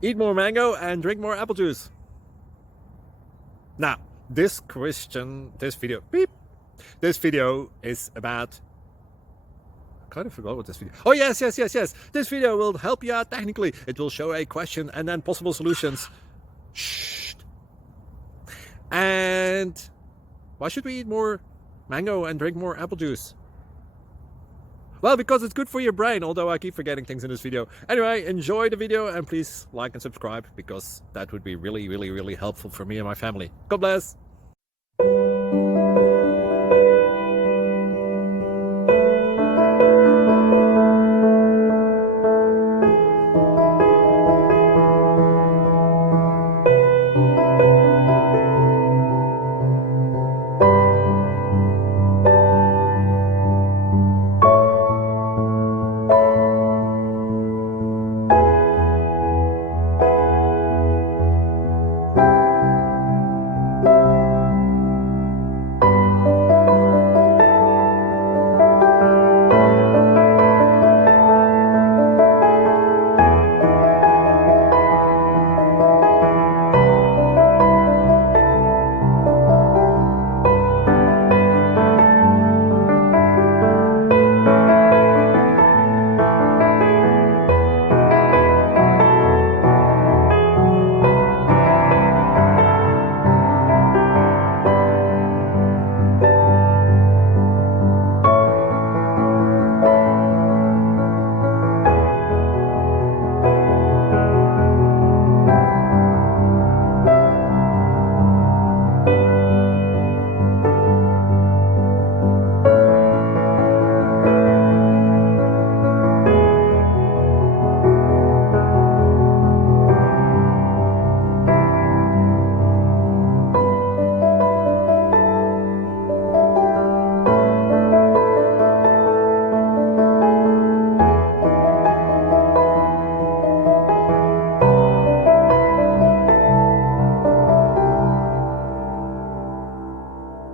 Eat more mango and drink more apple juice. Now, this video is about, I kind of forgot what this video. Oh, yes. This video will help you out technically. It will show a question and then possible solutions. Shh. And why should we eat more mango and drink more apple juice? Well, because it's good for your brain, although I keep forgetting things in this video. Anyway, enjoy the video and please like and subscribe, because that would be really helpful for me and my family. God bless!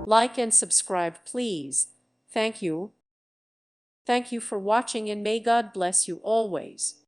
Like and subscribe, please. Thank you. Thank you for watching, and may God bless you always.